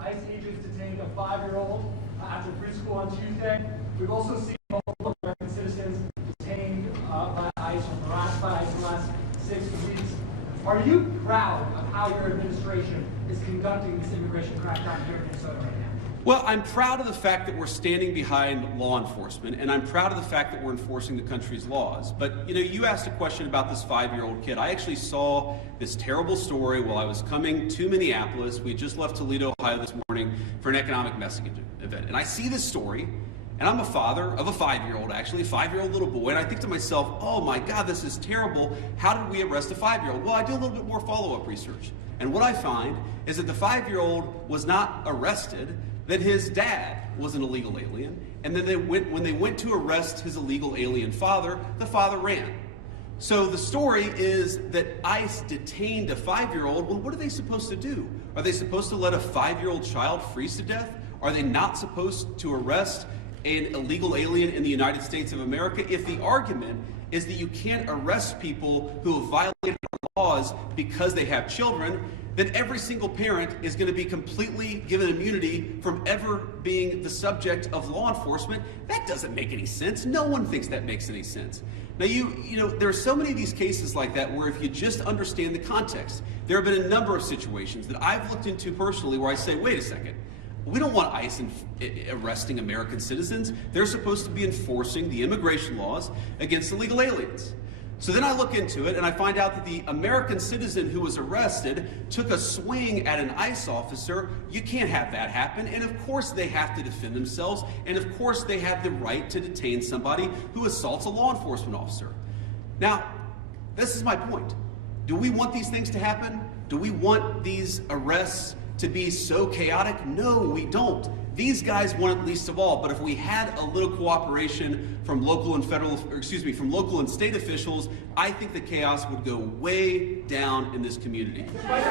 ICE agents detained a 5-year-old after preschool on Tuesday. We've also seen multiple American citizens detained by ICE or harassed by ICE in the last 6 weeks. Are you proud of how your administration is conducting this immigration crackdown here in Minnesota right now? Well, I'm proud of the fact that we're standing behind law enforcement, and I'm proud of the fact that we're enforcing the country's laws. But, you asked a question about this 5-year-old kid. I actually saw this terrible story while I was coming to Minneapolis. We had just left Toledo, Ohio this morning for an economic messaging event. And I see this story, and I'm a father of a 5-year-old, actually, a 5-year-old little boy, and I think to myself, oh my God, this is terrible. How did we arrest a 5-year-old? Well, I do a little bit more follow-up research. And what I find is that the 5-year-old was not arrested, that his dad was an illegal alien, and then when they went to arrest his illegal alien father, the father ran. So the story is that ICE detained a 5-year-old. Well, what are they supposed to do? Are they supposed to let a 5-year-old child freeze to death? Are they not supposed to arrest an illegal alien in the United States of America? If the argument is that you can't arrest people who have violated our laws because they have children, then every single parent is going to be completely given immunity from ever being the subject of law enforcement. That doesn't make any sense. No one thinks that makes any sense. Now, there are so many of these cases like that where if you just understand the context, there have been a number of situations that I've looked into personally where I say, wait a second, we don't want ICE arresting American citizens. They're supposed to be enforcing the immigration laws against illegal aliens. So then I look into it and I find out that the American citizen who was arrested took a swing at an ICE officer. You can't have that happen. And of course they have to defend themselves. And of course they have the right to detain somebody who assaults a law enforcement officer. Now, this is my point. Do we want these things to happen? Do we want these arrests to be so chaotic? No, we don't. These guys want it least of all, but if we had a little cooperation from local and state officials, I think the chaos would go way down in this community.